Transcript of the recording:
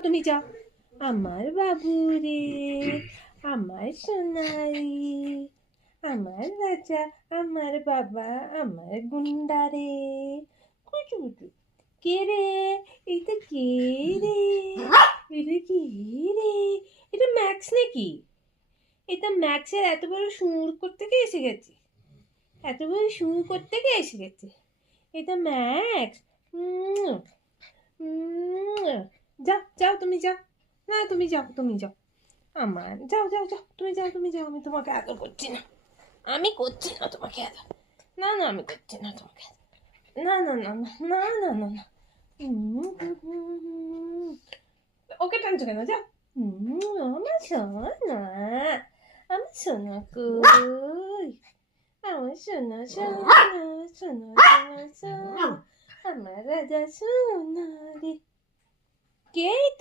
তুমি যাও। আমার বাবু রে, আমার সোনারি, আমার রাজা, আমার বাবা, আমার গুন্ডা রে। কুচু কুচু। কে রে? এটা কে রে? এটা কে রে? এটা ম্যাক্স নাকি? এটা ম্যাক্সের এত বড় সুর করতে গিয়ে এসে গেছে। এত বড় সুর করতে গিয়ে এসে গেছে। এটা ম্যাক্স। উম, উম, যাও যাও তুমি যাও। না তুমি যাও, তুমি যাও। আমার যাও যাও যাও, তুমি যাও, তুমি যাও। আমি তোমাকে আদর করছি না, আমি করছি না তোমাকে আদর। না না, আমি করছি না তোমাকে আদর। না না না না না না না না। ওকে টানছো কেন? যাও। আমার সোনা, আমার সোনা কই? আমার সোনা সোনা সোনা সোনা সোনা, আমার রাজা সোনা রে। কে এটা?